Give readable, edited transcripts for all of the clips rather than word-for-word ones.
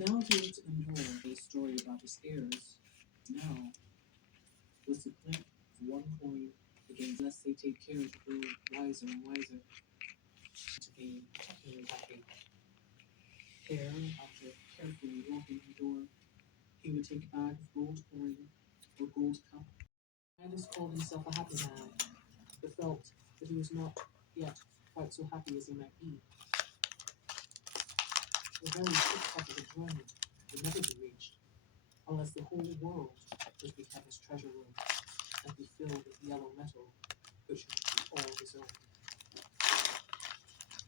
now he had to endure a story about his heirs. Now was to collect one coin against lest they take care to grow wiser and wiser to be particularly happy. There, after carefully locking the door, he would take a bag of gold coin or gold cup. Midas called himself a happy man, but felt that he was not yet quite so happy as he might be. The very tip-top of the journey would never be reached, unless the whole world would become his treasure room and be filled with yellow metal, which would be all his own.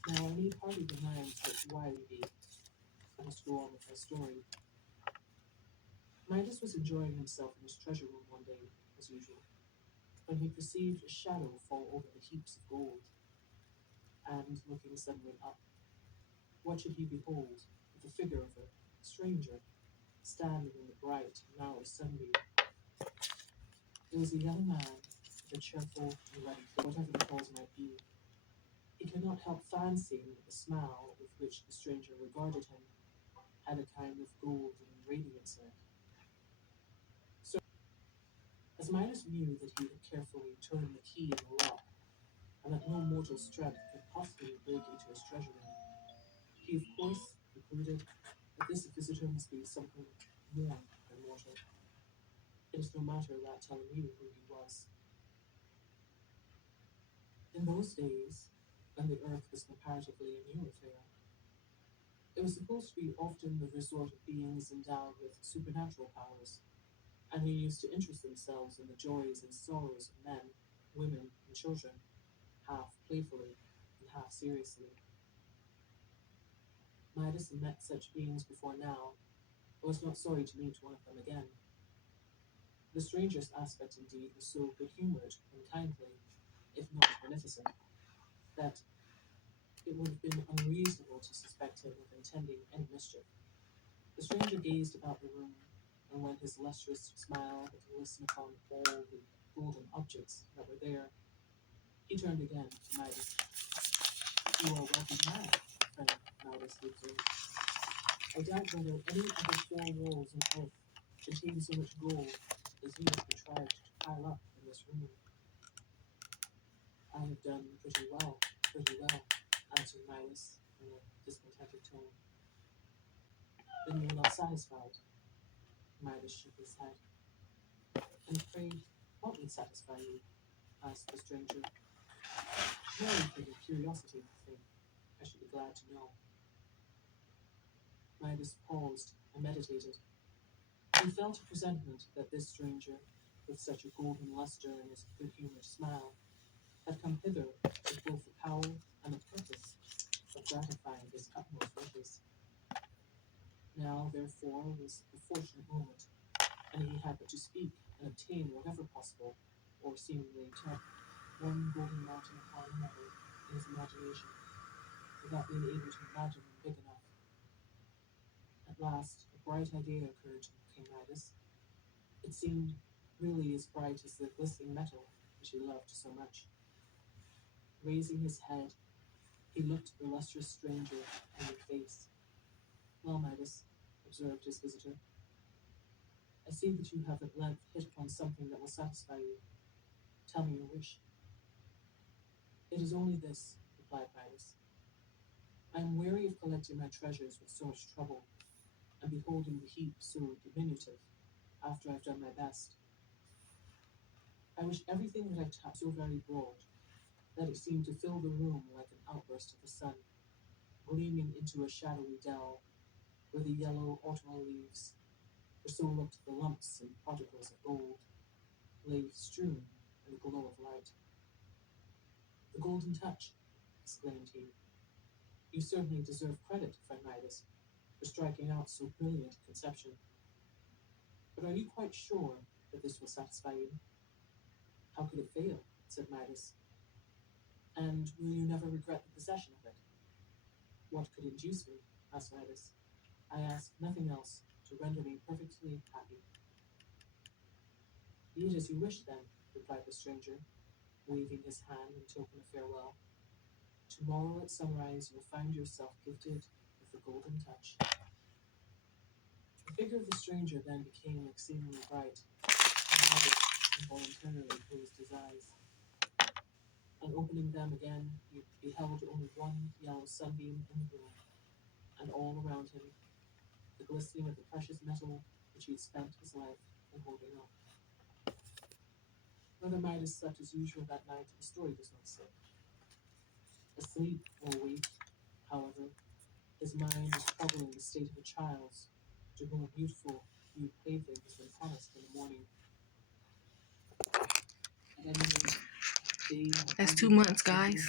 Now, I need hardly deny such wily be. I must go on with my story. Midas was enjoying himself in his treasure room one day, as usual, when he perceived a shadow fall over the heaps of gold, and, looking suddenly up, what should he behold but the figure of a stranger standing in the bright, narrow sunbeam. It was a young man with a cheerful and ruddy face, whatever the cause might be. He could not help fancying that the smile with which the stranger regarded him had a kind of golden radiance in it. So, as Midas knew that he had carefully turned the key in the lock, and that no mortal strength could possibly break into his treasure room, he of course concluded that this visitor must be something more than mortal. It is no matter that telling you who he was. In those days, when the earth was comparatively a new affair, it was supposed to be often the resort of beings endowed with supernatural powers, and who used to interest themselves in the joys and sorrows of men, women, and children, half playfully and half seriously. Midas had met such beings before now, and was not sorry to meet one of them again. The stranger's aspect, indeed, was so good-humoured and kindly, if not beneficent, that it would have been unreasonable to suspect him of intending any mischief. The stranger gazed about the room, and when his lustrous smile had listened upon all the golden objects that were there, he turned again to Midas. "You are a wealthy man, friend Midas," he observed. "I doubt whether any other four walls on earth contain so much gold as you have contrived to pile up in this room." "I have done pretty well, answered Midas in a discontented tone. "Then you are not satisfied?" Midas shook his head. "And pray, what would satisfy you?" asked the stranger. "Merely for your curiosity, I think. I should be glad to know." Midas paused and meditated. He felt a presentiment that this stranger, with such a golden lustre in his good-humoured smile, had come hither with both the power and the purpose of gratifying his utmost wishes. Now, therefore, was the fortunate moment, and he had but to speak and obtain whatever possible, or seemingly to one golden mountain upon another in his imagination, without being able to imagine them big enough. At last, a bright idea occurred to King Midas. It seemed really as bright as the glistening metal which he loved so much. Raising his head, he looked the lustrous stranger in the face. "Well, Midas," observed his visitor, "I see that you have at length hit upon something that will satisfy you. Tell me your wish." "It is only this," replied Midas. "I am weary of collecting my treasures with so much trouble, and beholding the heap so diminutive after I have done my best. I wish everything that I touch so very broad, that it seemed to fill the room like an outburst of the sun, gleaming into a shadowy dell, where the yellow autumnal leaves, for so looked the lumps and particles of gold, lay strewn in the glow of light." "The golden touch!" exclaimed he. "You certainly deserve credit, friend Midas, for striking out so brilliant a conception. But are you quite sure that this will satisfy you?" "How could it fail?" said Midas. "And will you never regret the possession of it?" "What could induce me?" asked Midas. "I ask nothing else to render me perfectly happy." "Be it as you wish, then," replied the stranger, waving his hand in token of farewell. "Tomorrow at sunrise you'll find yourself gifted with the golden touch." The figure of the stranger then became exceedingly bright, and Midas involuntarily closed his eyes. On opening them again, he beheld only one yellow sunbeam in the room, and all around him the glistening of the precious metal which he had spent his life in holding up. Whether Midas slept as usual that night, the story does not say. Asleep or awake, however, his mind was troubled in the state of a child's, to whom a beautiful new plaything has been promised in the morning. At any rate, they That's 2 months, guys.